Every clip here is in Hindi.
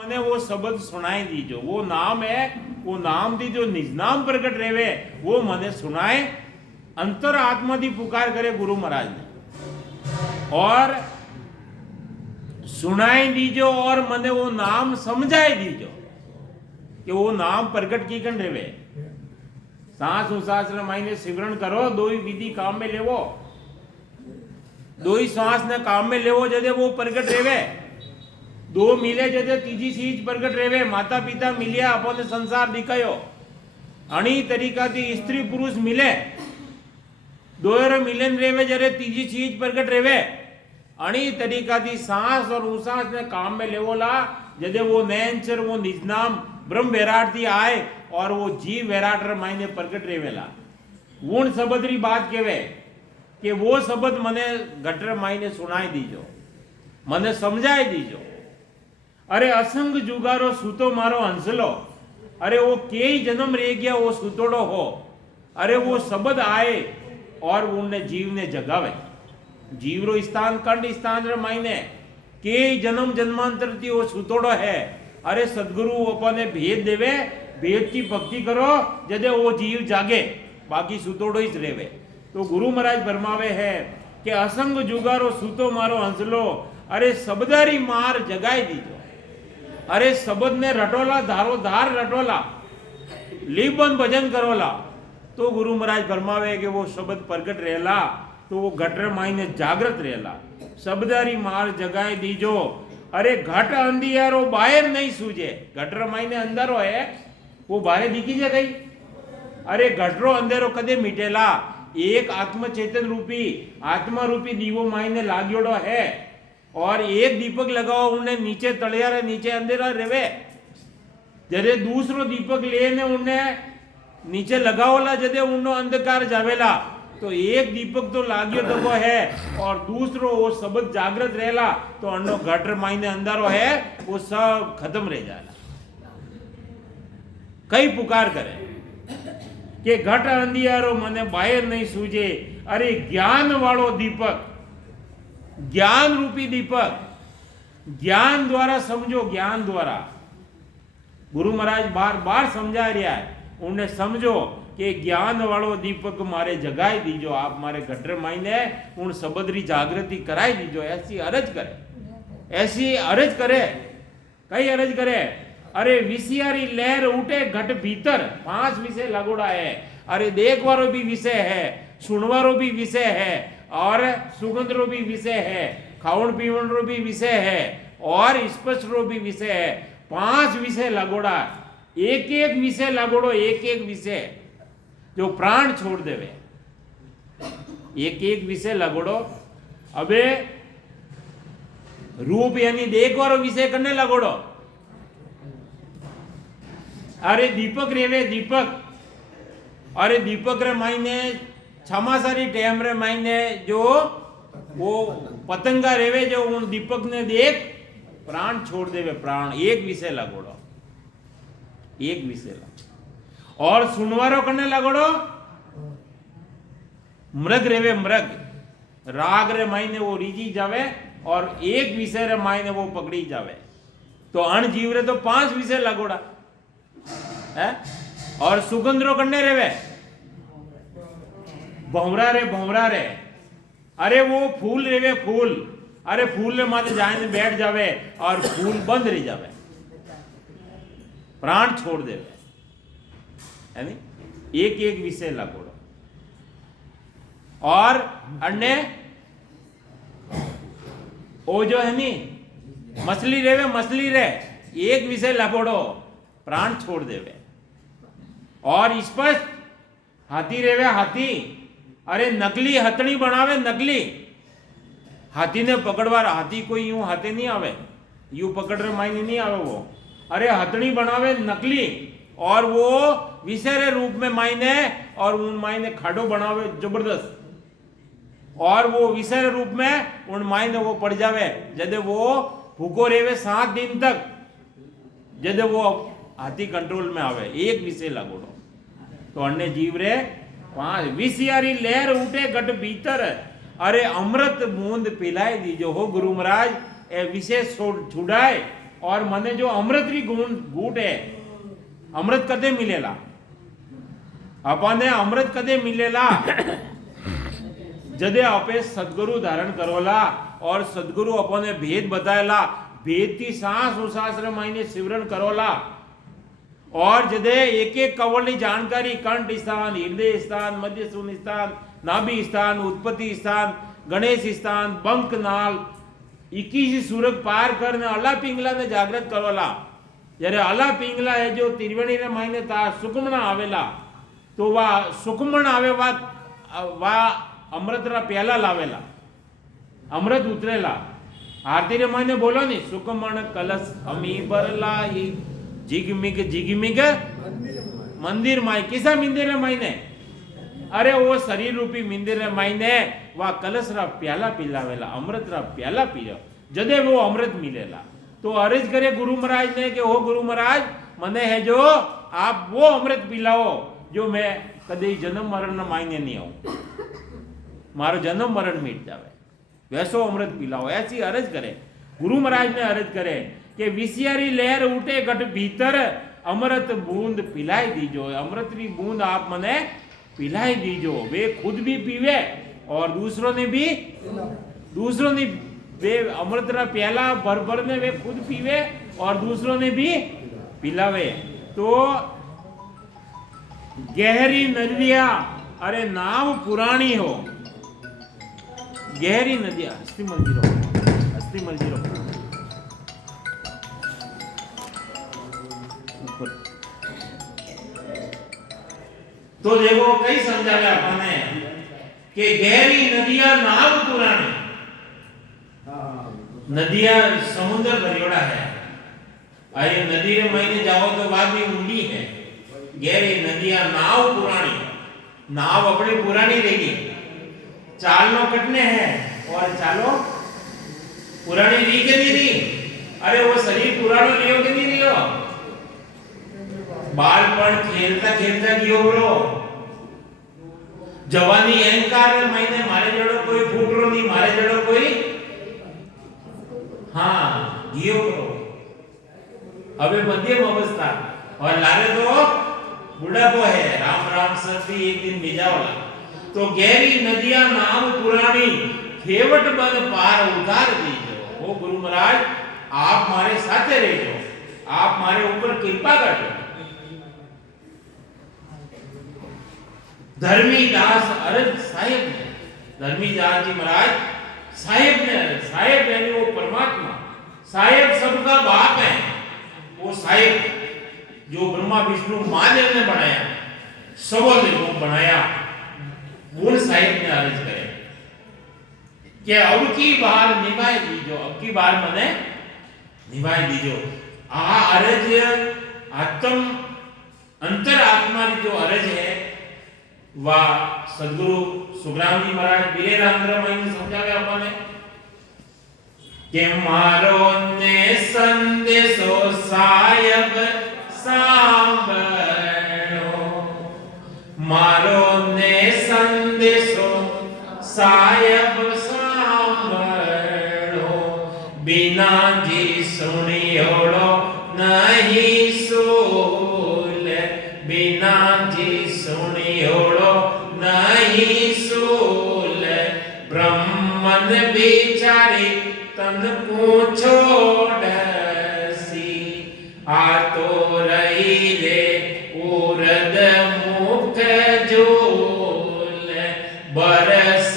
मैंने वो शब्द सुनाई दीजो, वो नाम है, वो नाम दी जो निज नाम प्रकट रेवे वो मने सुनाए। अंतर आत्मा दी पुकार करे गुरु महाराज ने और सुनाई दीजो और मने वो नाम समझाए दीजो कि वो नाम प्रकट की कन रेवे। सांस उसास ने मायने सिमरण करो, दो ही विधि काम में लेवो, दो ही सांस ने काम में लेवो जदे वो प्रकट रेवे। दो मिले जदे तीजी चीज प्रकट रेवे। माता पिता मिलिया अपने संसार दिखायो, अणी तरीका थी स्त्री पुरुष मिले, दोयरो मिलन रेवे जरे तीजी चीज प्रकट रेवे। अणी तरीका थी सांस और उसास ने काम में लेवोला जदे वो नैनचर वो निज नाम ब्रह्म विराट थी आए और वो जीव विराट रे मायने प्रकट रेवेला। उन शब्द री बात केवे कि वो शब्द मने घटर मायने सुनाई दीजो, मने समझाई दीजो। अरे असंग जुगारो सूतो मारो हंसलो, अरे वो कई जन्म रह गया वो सूतोड़ो हो, अरे वो शब्द आए और उनने जीव ने जगावे। जीवरो स्थान कंड स्थान रे मायने कई जन्म जन्मांतर थी वो सूतोड़ो है। अरे सदगुरु अपने भेद देवे, भेद की भक्ति करो जदे वो जीव जागे, बाकी सूतोड़ो ही रेवे। तो गुरु महाराज फरमावे है कि असंग जुगारो सूतो मारो हंसलो, अरे शब्दारी मार जगाई दीजो। अरे शब्द ने रटोला धारो धार रटोला, लीबन भजन करोला। तो गुरु महाराज फरमावे कि वो शब्द प्रकट रहेला तो वो घटर मायने जागृत रहेला। शब्दारी मार जगाए दीजो, अरे घट अंधियारो बाहर नहीं सूझे। घटर मायने अंधारो है वो बाहर दिखी जाए गई। अरे घटरो अंधेरो कदे मिटेला, एक आत्म चेतन रूपी आत्मा रूपी दीवो मायने लाग्योड़ो है और एक दीपक लगाओ उन्हें नीचे तलियारे नीचे अंधेरा रेवे। जदे दूसरो दीपक लेने उन्हें नीचे लगाओला जदे उन्नो अंधकार जावेला। तो एक दीपक तो लाग्यो तो वो है और दूसरो वो शब्द जागृत रहेला तो अन्नो घटर मायने अंधारो है वो सब खत्म रह जाएगा। कई पुकार करे कि घट अंधियारो मने बाहर नहीं सूझे। अरे ज्ञान वालो दीपक, ज्ञान रूपी दीपक, ज्ञान द्वारा समझो, ज्ञान द्वारा। गुरु महाराज बार बार समझा रहा है उन्हें, समझो कि ज्ञान वालो दीपक मारे जगाई दीजो। आप मारे घटर मायने उन शब्द री जागृति कराई दीजो। ऐसी अरज करे, ऐसी अरज करे, कई अरज करे। अरे विषयारी लहर उठे घट भीतर, 5 विषय लगोड़ा है। अरे देखवारो भी विषय है, सुनवारो भी विषय है और सुगंध रो भी विषय है, खावण पीवण रो भी विषय है और स्पर्श रो भी विषय है। 5 विषय लगोड़ा, एक एक विषय लगोड़ो, एक एक विषय जो प्राण छोड़ देवे, एक एक विषय लगोड़ो। अबे रूप यानी देखवारो विषय करने लगोड़ो। अरे दीपक रेवे दीपक, अरे दीपक रे मायने छमासारी टेम रे मायने जो वो पतंगा रेवे जो उन दीपक ने देख प्राण छोड़ देवे। प्राण एक विषय लगोड़ो, एक विषय लगोड़ो। और सुनवारो करने लगोड़ो, मृग रेवे मृग, राग रे मायने वो रीजी जावे और एक विषय रे मायने वो पकड़ी जावे। तो अण जीव रे तो 5 विषय लगोड़ा है। और सुगंध रो करने रेवे भंवरा रे भंवरा रे, अरे वो फूल रेवे फूल, अरे फूल रे माथे जाने बैठ जावे और फूल बंद रह जावे, प्राण छोड़ देवे। यानी एक एक विषय लगोड़ो। और अन्य वो जो है नी मछली रेवे मछली रे, एक विषय लगोड़ो, प्राण छोड़ देवे। और स्पष्ट हाथी रेवे हाथी, अरे नकली हथनी बनावे नकली, हाथी ने पकड़वा, हाथी कोई यूं हाथे नहीं आवे, यूं पकड़ रहे मायने नहीं आवे वो। अरे हथनी बनावे नकली और वो विषय रूप में मायने और उन मायने खाडो बनावे जबरदस्त और वो विषय रूप में उन मायने वो पड़ जावे। जदे वो भूखो रेवे 7 दिन तक, जदे वो हाथी कंट्रोल में आवे, एक विषय लगोड़ो। तो अन्य जीव रे 5 विषयारी लहर उठे घट भीतर, अरे अमृत बूंद पिलाए दीजो हो गुरु महाराज। ए विषय छुड़ाए और मने जो अमृत री गूट है, अमृत कदे मिलेला, अपने अमृत कदे मिलेला जदे आपे सदगुरु धारण करोला और सदगुरु अपने भेद बताएला, भेद की सांस उसास रे मायने सिमरन करोला और जदे एक एक कवल की जानकारी कंठ स्थान, हृदय स्थान, मध्य सून स्थान, नाभि स्थान, उत्पत्ति स्थान, गणेश स्थान, बंक नाल 21 सूरज पार करने अला पिंगला ने जागृत करोला। जरे अला पिंगला है जो त्रिवेणी रे मायने ता सुकुमना आवेला तो वा सुकुमण आवे वा अमृत रा प्याला लावेला, अमृत उतरेला। आरती रे मायने बोलो नी सुकुमण कलश अमी बरला ही जिगमिग जिगमिग मंदिर माई, किसा मंदिर मायने? अरे वो शरीर रूपी मंदिर मायने वा कलश रा प्याला पिलावेला, अमृत रा प्याला पियो जदे वो अमृत मिलेला। तो अर्ज करे गुरु महाराज ने कि हो गुरु महाराज मने है जो आप वो अमृत पिलाओ जो मैं कदे जन्म मरण न मायने नहीं आऊं, मारो जन्म मरण मिट जावे, वैसो अमृत पिलाओ। ऐसी अर्ज करे गुरु महाराज ने, अर्ज करे कि विसियारी लहर उठे गठ भीतर अमृत बूंद पिलाई दीजो, अमृत की बूंद आप मने पिलाई दीजो। वे खुद भी पीवे और दूसरों ने वे अमृत रा प्याला भर भर ने वे खुद पीवे और दूसरों ने भी पिलावे। तो गहरी नदियां, अरे नाव पुरानी हो, गहरी नदियां, हस्ती मंदिरों तो देखो कई समझावे अपने कि गहरी नदियां नाव पुरानी, नदियां समुद्र भरियोड़ा है, अरे नदी रे महीने जाओ तो बात भी ऊंडी है। गहरी नदियां नाव पुरानी, नाव अपनी पुरानी रहेगी, चालो कटने हैं और चालो पुरानी री के नहीं री। अरे वो शरीर पुरानो लियो के नहीं लियो, बालपण खेलता खेलता गियो ब्रो, जवानी अहंकार महीने मारे जड़ो कोई फूटरो नहीं, मारे जड़ो कोई हाँ गियो ब्रो। अबे मध्यम अवस्था और लारे तो बुढ़ापो है, राम राम सर्दी एक दिन बीजावला। तो गहरी नदियां नाम पुरानी, खेवट बन पार उतार दीजो। ओ गुरु महाराज आप मारे साथे रहो, आप मारे ऊपर कृपा करो। धर्मीदास अरज साहेब ने, धर्मीदास जी महाराज साहेब ने, साहेब यानी वो परमात्मा, साहेब सबका बाप है। वो साहेब जो ब्रह्मा विष्णु महादेव ने बनाया, सबों को बनाया, वो साहेब ने अर्ज करे कि अब की बार निभाई दीजो, अब की बार मने निभाई दीजो। आ अर्ज आत्म अंतर आत्मा की जो अर्ज है वह सदगुरु सुग्राम जी महाराज वीरेंद्र महीने समझावे अपने के मारो ने संदेशो साहेब सांभळो, मारो ने संदेशो साहेब सांभळो, बिना जी सुनियोड़ो नहीं सूल, बिना जी सुनियोड़ो नहीं सूल, ब्रह्मन बिचारी तन पूछो डसी, आ तो रही रे उरद मुख झूल, बरस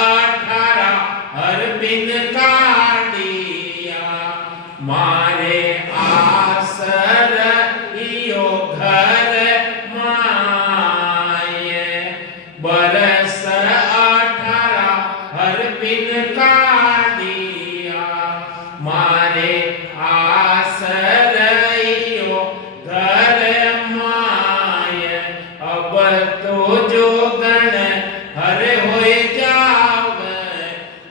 18 हर बिन काटिया, मारे आसर इयो घर माये, बरस 18 हर बिन काटिया, मारे आसर इयो घर माये, अब तो जो गण हर होए जावे,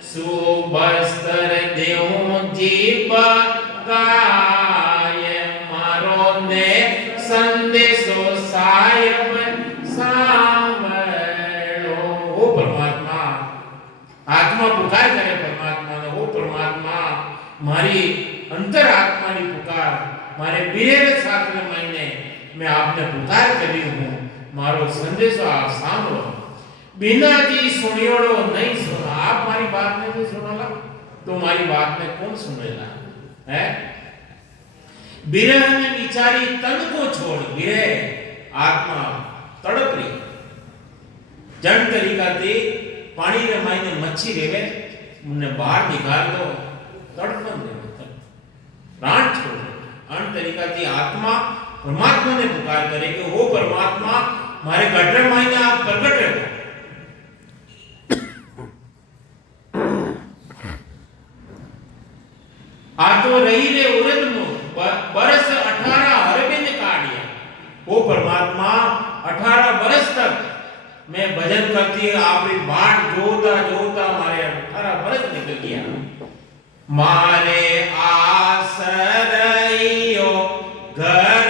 सुबस्तर देऊं जीव गाय, मारो मारे बीरे शास्त्र महीने मैं आपने पुकार करी हूं, मारो संदेशो आप सांभळो। बिना जी सुनियोड़ो नहीं सुना। आप मारी बात नहीं सुनोला तो मारी बात में कौन सुनेगा? है बिरह ने विचारी तन को छोड़, बिरह आत्मा तड़प रही जन तरीका थी पानी रे मायने मच्छी रेवे मुन्ने बाहर निकाल दो तड़पन दे प्राण छोड़ अन तरीका थी आत्मा परमात्मा ने पुकार करे कि वो परमात्मा मारे गटर मायने आप प्रकट रहो। आ तो रही रे उरद मु बरस 18 अरबे ने काटिया। वो परमात्मा 18 बरस तक मैं भजन करती है आपरी बाट जोता जोता मारे 18 बरस निकल गया। मारे आसरइयो घर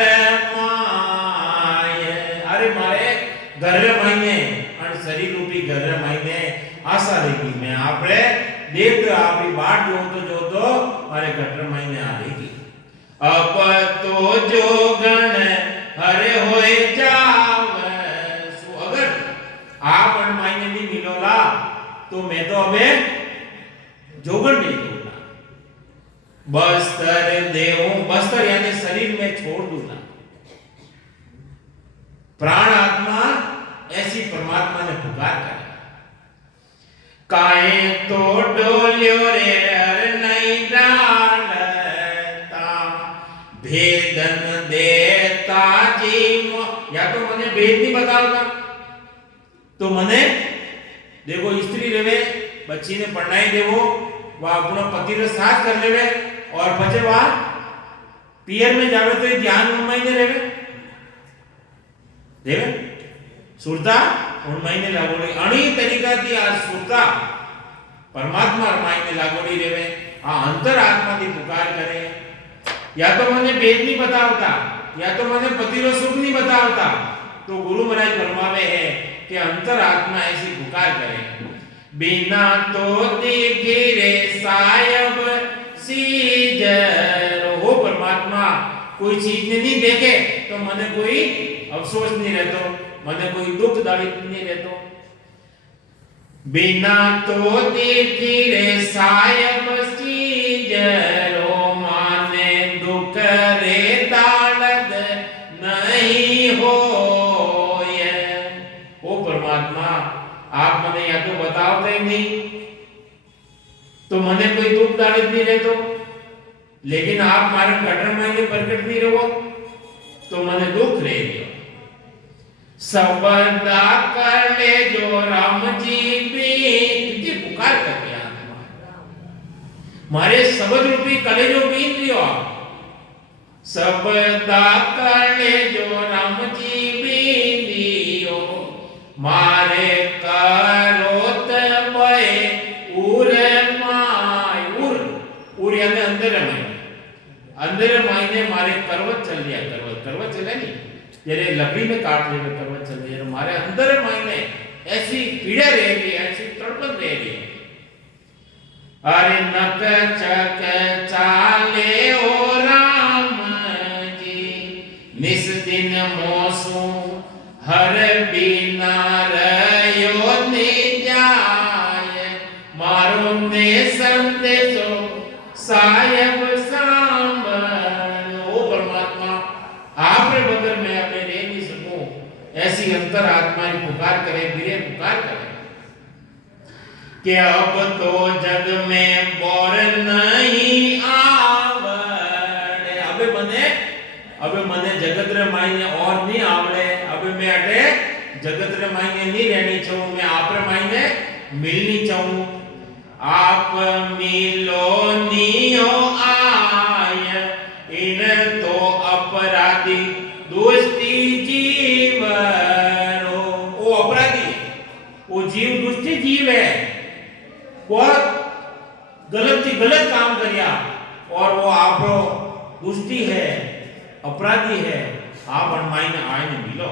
माय, अरे मारे घर मायने अन शरीर रूपी घर मायने आशा रहेगी मैं आपरे देख आपरी बाट जोतो जोतो मारे घर मायने आ रहेगी। अब तो जो गण हरे होए जावे सो अगर आप अन मायने नहीं मिलोला तो मैं तो अबे जोगण नहीं दूंगा, बस्तर देऊं, बस्तर यानी शरीर में छोड़ दूंगा। प्राण आत्मा ऐसी परमात्मा ने पुकार कर काए तो डोल्यो रे हर नहीं डालता भेदन देता जी या तो मने भेद नहीं बताओगा तो मने देखो स्त्री रेवे बच्ची ने पढ़ाई देवो वह अपना पति रे साथ कर लेवे और पछे वह पियर में जावे तो ध्यान में महीने रेवे देवे सुरता उन महीने लागोड़ी अणी तरीका थी आज सुरता परमात्मा महीने लागोड़ी रेवे आ अंतर आत्मा की पुकार करे या तो मने भेद नहीं बतावता या तो मने पति रो सुख नहीं बतावता तो गुरु महाराज फरमावे है कि अंतर आत्मा ऐसी पुकार करे बिना तो दिखे रे सायब सीजर। हो परमात्मा कोई चीज ने नहीं देखे तो मने कोई अफसोस नहीं रहतो, मने कोई दुख दालित नहीं रहतो। बिना तो दिखे रे सायब सीजर माने दुख रे दालद नहीं हो। ओ परमात्मा आप मने या तो बताओ ही नहीं तो मने कोई दुख दालित नहीं रहतो, लेकिन आप मारे कटर महीने प्रकट नहीं रहो तो मने दुख रह गयो। सबदा कर ले जो राम जी भी पुकार करके मारे शब्द रूपी कलेजो बीत लियो सबदा कर ले जो राम जी भी लियो मारे करोत बे उर माय उर यानी अंदर मायने मारे करवत चल दिया करवत चले नहीं जरे लकड़ी में काट ले करवत चल दिया मारे अंदर मायने ऐसी पीड़ा रहेगी ऐसी तड़पन रहेगी। अरे नक चक चाले ओ राम जी निस दिन मोसू हर बिना रयो ने जाय मारो ने संदेशो सायब सांभल। ओ परमात्मा आपरे बगैर मैं अपने रह नहीं सकूं ऐसी अंतर आत्मा की पुकार करे बिरे पुकार करे कि अब तो जग में बोर नहीं आवड़े। अबे मने जगत रे मायने और नहीं आवड़े अबे मैं अटे जगत रे मायने नहीं रहनी चाहूं मैं आप रे मायने मिलनी चाहूं। आप मिलो नियो आय इन तो अपराधी दोस्ती जीवरो। वो अपराधी वो जीव दुष्टी जीव है बहुत गलत काम करिया और वो आपरो दुष्टी है अपराधी है आप मायने आयने मिलो।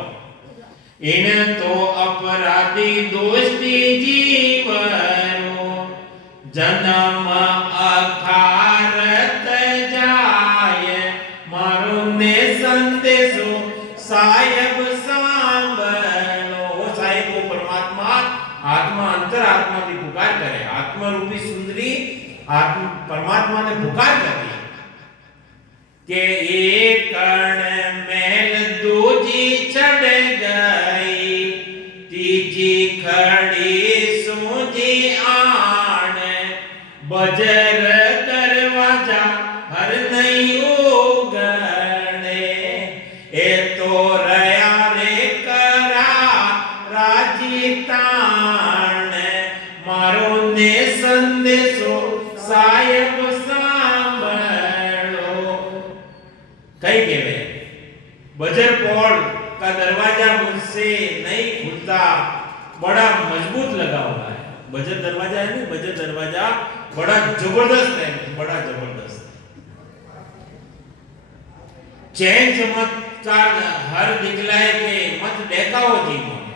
इन तो अपराधी दोस्ती जीवरो जन्म अखारत जाय ने संदेशो साहेब सांभळो। वो साहेब वो परमात्मा आत्मा अंतरात्मा की पुकार करे, आत्मा रूपी सुंदरी आत्मा परमात्मा ने पुकार करी के एक कण मेल दूजी चढ़ गई, तीजी खड़ी सूझी आण, बजर दरवाजा हर नहीं उगड़े। ए तो रया रे करा राजी ताण, मारो ने संदेशो साहेब सांभळो। कई केवे बजर पौड़ का दरवाजा मुझसे नहीं खुलता, बड़ा मजबूत लगा हुआ है। बजर दरवाजा है ना, बजर दरवाजा बड़ा जबरदस्त है, बड़ा जबरदस्त। चैन चमत्कार हर दिखलाए के मत देखाओ जी मोने।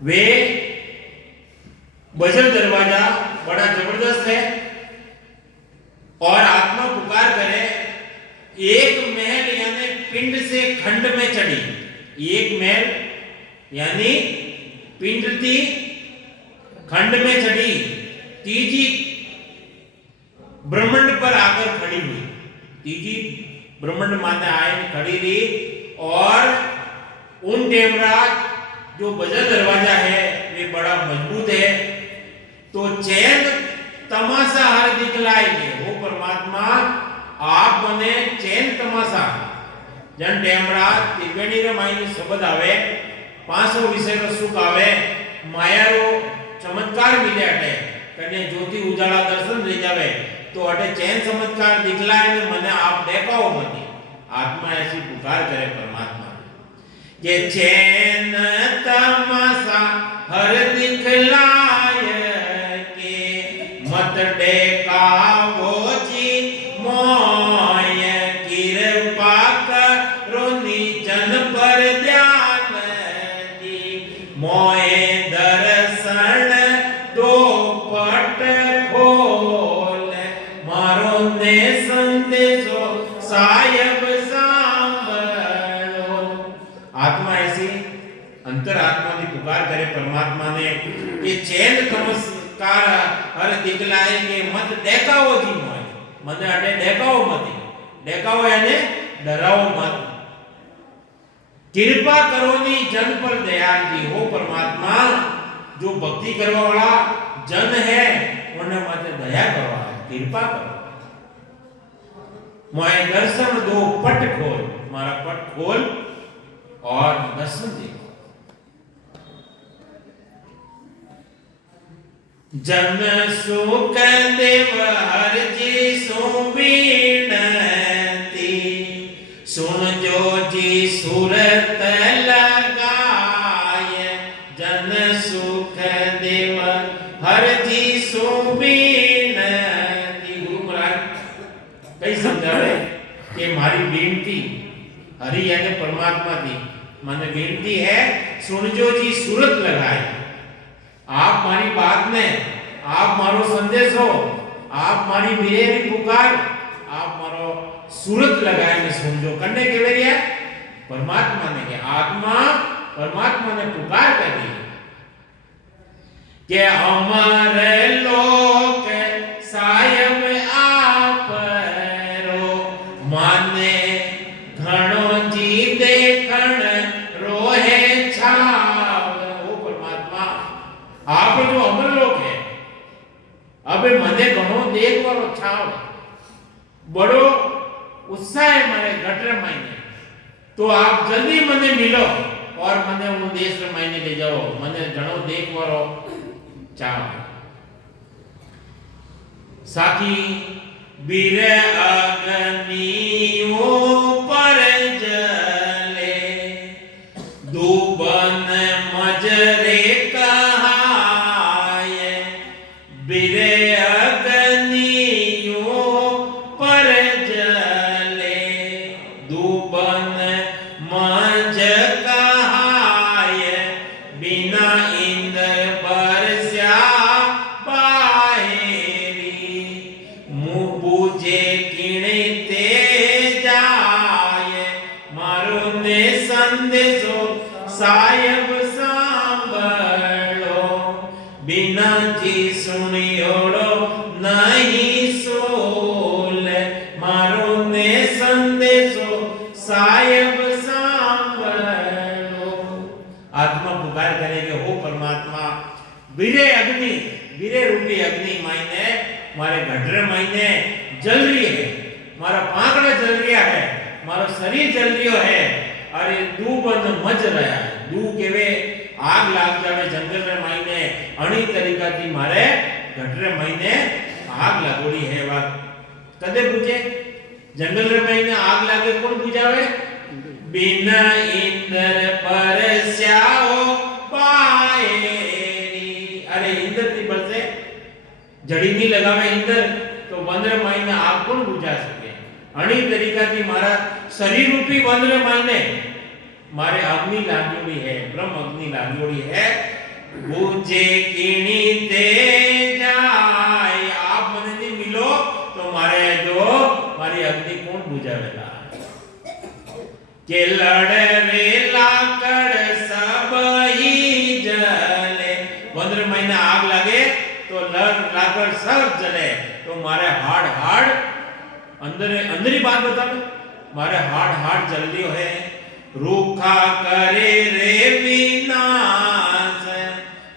वे बजर दरवाजा बड़ा जबरदस्त है और आत्मा पुकार करे, एक महल यानी पिंड से खंड में चढ़ी। एक महल यानी पिंड थी खंड में चढ़ी, तीजी ब्रह्मांड पर आकर खड़ी हुई, तीजी ब्रह्मांड माने आए खड़ी रही। और उन टेमराज जो बजर दरवाजा है वे बड़ा मजबूत है। तो चैन तमाशा हर दिखलाएंगे, वो परमात्मा आप मने चैन तमाशा जन टेमराज त्रिवेणी रे मायने शब्द आवे, 500 विषय रो सुख आवे, माया रो चमत्कार मिले अटे कने ज्योति उजाला दर्शन ले जावे। तो अटे चैन चमत्कार दिखलाए ने मने आप देखाओ मती। आत्मा ऐसी पुकार करे परमात्मा ये चैन तमाशा हर दिखलाए के मत देखाओ जी मोय, कृपा करो निजन पर ध्यान दी, मोय दर्शन दो पट खोल, मारो ने संदेशो साहेब सांभळो। आत्मा ऐसी अंतरात्मा की पुकार करे परमात्मा ने कि चैन नमस्कार हर दिखलाए के मत देखाओ जी मोय, मने अटे देखाओ मती, देखाओ यानी डराओ मत। कृपा करो नी जन पर दयाल जी, हो परमात्मा जो भक्ति करवा वाला जन है उन्हें माते दया करो, कृपा करो। मोए दर्शन दो पट खोल, मारा पट खोल और दर्शन दे। जन सुख देव हर जी सुविनती, सुन जो जी सूरत लगाए, जन सुख देव हर जी सुविनती। गुरु महाराज कई समझावे कि मारी बेनती हरि यानी परमात्मा थी, माने बेनती है सुन जो जी सूरत लगाए। आप मारी बात ने, आप मारो संदेश हो, आप मारी मेरी पुकार, आप मारो सूरत लगाए ने समझो करने के लिए परमात्मा ने के आत्मा परमात्मा ने पुकार करी के अमर लोक साहेब आप रो, माने घणो जी देखण रोहे छाव। वो परमात्मा आप जो अमर लोक है, अबे मने घणो देख वालो छाव, बड़ो उत्साह है मारे घटर मायने, तो आप जल्दी मने मिलो और मने वो देश रे मायने ले जाओ, मने घणो देख वालो छाव। साथी वीर अग्नियों पर जले, दुबन मजरे कहाए, वीर अग्नियों पर जले, दुबन मज कहाए, बिना इंद्र बरस्या बाहेरी, मुँह बूझे किणे તે જાય મારો ને સંદેશો સાહેબ સાંભળો બિનાજી સુણિયોડો નહીં સોલ મારો ને સંદેશો સાહેબ સાંભળો आत्मा पुकार करे कि हो परमात्मा वीरे अग्नि वीरे रूपी अग्नि मायने मारे गढ़रे मायने जल रही है मारा पाकड़ा जल रहा है मारा शरीर जल रियो है अरे दू बंद मच रहा है दू केवे आग लाग जावे जंगल रे मायने अणी तरीका थी मारे गढ़रे मायने आग लागोड़ी है बात कदे पूछे जंगल रे मायने आग लागे कौन बुझावे बिना इंद्र परस्याओ पाएरी अरे इंद्र थी बरसे जड़ी नहीं लगावे इंद्र तो वंद्र मायने आग कौन बुझा सके अणी तरीका थी मारा शरीर रूपी वंद्र मायने मारे अग्नि लागोड़ी है ब्रह्म अग्नि लागोड़ी है बुझे किणी ते जाय आप मने नहीं मिलो तो मारे जो मारी अग्नि कौन बुझावेला के लड़े लाकड़ सब ही जले वंद्र महीना आग लगे तो लाकड़ सब जले तो मारे हाड़ हाड़ अंदर अंदर ही बात बता मारे हाड़ हाड़ जल रही है रूखा करे रे विनाश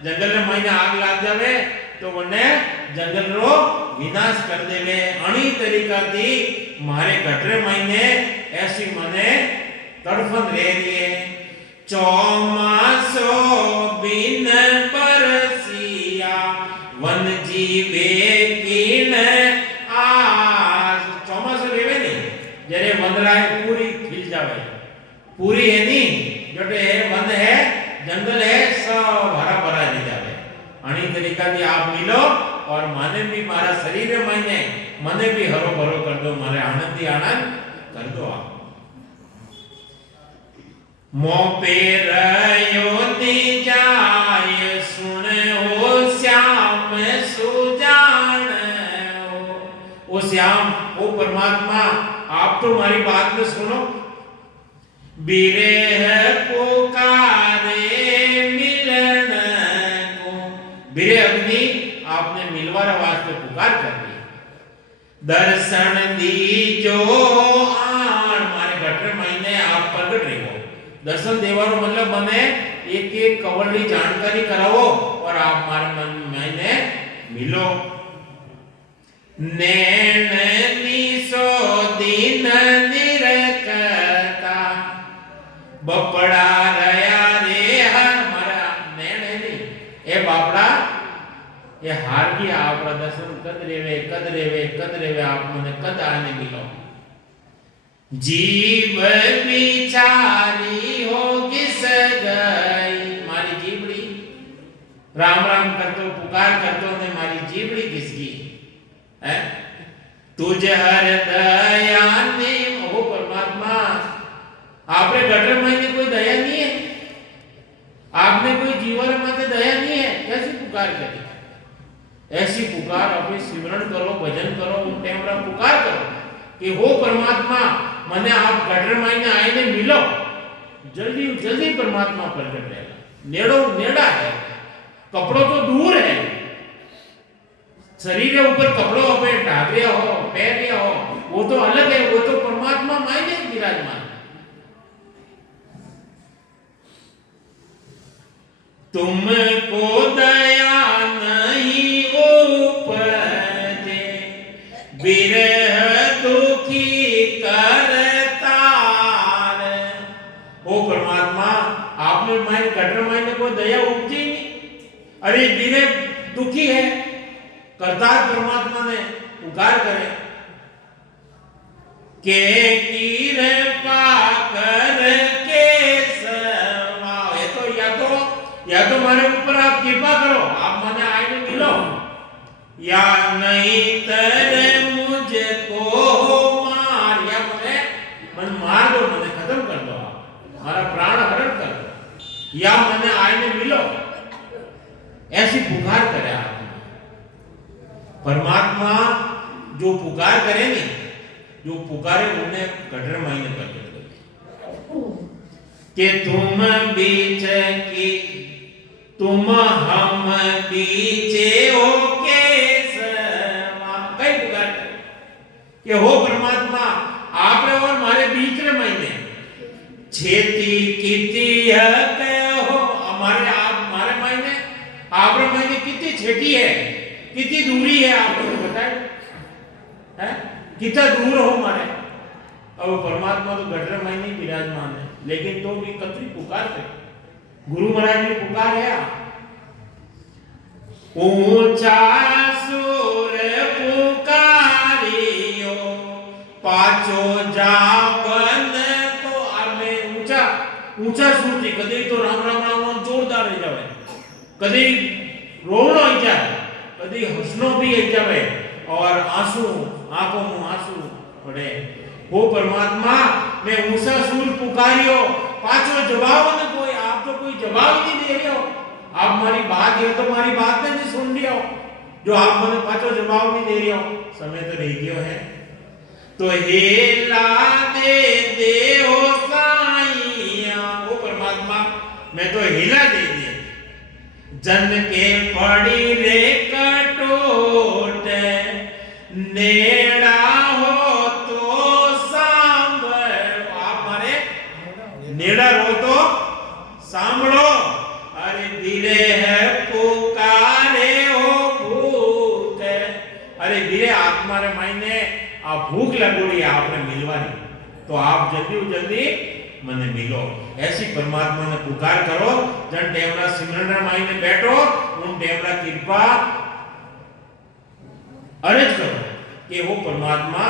जंगल में महीना आग लग जावे तो वने जंगल रो विनाश कर देवे अणी तरीका थी मारे गटरे महीने ऐसी मने तड़फन रह रही है चौमासो बिन बरसिया वन जीवे किन आज चौमासो रेवे नहीं जरे वंदराय पूरी खिल जावे पूरी है नहीं जोटे वन है जंगल है सब हरा भरा रह जावे अणी तरीका थी आप मिलो और माने भी मारा शरीर मायने मने भी हरो भरो कर दो मारे आनंद ही आनंद कर दो आप मोपे रयो ती जाय सुन हो श्याम सुजान ओ श्याम ओ परमात्मा आप तो हमारी बात में सुनो बिरेह पुकारे मिलन को बिरे अग्नि आपने मिलवार वास्ते पुकार कर दी दर्शन दीजो आन मारे गटर महीने आप प्रगट रहे हो दर्शन देवानो मतलब बने एक एक कवरनी जानकारी कराओ और आप मारे मन मैंने मिलो नैन निसो दिन निरकता बपड़ा रया रे हर मारा नैन है नहीं ए बापड़ा ये हार की आप दर्शन कद रेवे आप मने कद आने मिलो जीव बिचारी होगी सगाई मारी जीवड़ी राम राम करतो पुकार करतो ने मारी जीवड़ी किसकी है तुझे हर दया ने ओ परमात्मा आपने गटर महीने कोई दया नहीं है आपने कोई जीवन में दया नहीं है कैसी पुकार करी ऐसी पुकार अपने सिमरण करो भजन करो उन टाइम पर पुकार करो कि हो परमात्मा मने आप गटर महीने आए ने मिलो जल्दी जल्दी परमात्मा प्रकट रहेगा नेड़ो नेड़ा है कपड़ों तो दूर है शरीर के ऊपर कपड़ों पे ढाबरिया हो पैरिया हो वो तो अलग है वो तो परमात्मा मायने विराजमान तुमको दया नहीं उपजे विरह दुखी करतार ओ परमात्मा आपने मायने गटर मायने को दया उपजी नहीं अरे विरह दुखी है करतार परमात्मा ने पुकार करे के कृपा कर के समाओ या तो मारे ऊपर आप कृपा करो आप मने आईने मिलो या नहीं तर मुझको मार या मने मन मार दो मने खत्म कर दो आप हमारा प्राण हरण कर दो या मने आईने मिलो ऐसी पुकार करे आप परमात्मा जो पुकार करे नहीं जो पुकारे उन्हें कठर मायने प्रकट कर के तुम बीच की तुम हम बीचे हो केसवा कई पुकार कि हो परमात्मा आप और मारे बीच रे मायने छेती किती है हो हमारे आप मारे मायने आप रे मायने कितनी छेटी है कितनी दूरी है आप लोग बताए हैं कितना दूर हो मारे अब परमात्मा तो गढ़ मायने विराजमान है लेकिन तो भी कतरी पुकार है गुरु महाराज ने पुकारा ऊंचा सुर पुकारियो पाचो जावन को आमे ऊंचा ऊंचा सुर थी कदे तो राम राम राम राम जोरदार हो जावे कदे रोवणो आई जाए कदे हंसनो भी आई जावे और आंसू आंखों में आंसू पड़े वो परमात्मा मैं ऊंचा सुर पुकारियो पाचो जवाब न कोई आप तो कोई जवाब नहीं दे रहे हो आप हमारी बात है तो हमारी बात नहीं सुन रहे हो जो आप मुझे पाचो जवाब नहीं दे रहे हो समय तो रह गयो है तो हेला दे हो साईया वो परमात्मा मैं तो हेला दे दिए जन के पड़ी रे कटोट नेड़ा हो तो सांभर आप मारे नेड़ा रो तो सांभळो अरे धीरे है पुकारे हो भूख अरे धीरे आत्मा रे मायने आ भूख लगोड़ी आपने मिलवानी तो आप जल्दी मने मिलो ऐसी परमात्मा ने पुकार करो जन टेमरा सिमरन मायने बैठो उन टेमरा कृपा अर्ज करो कि वो परमात्मा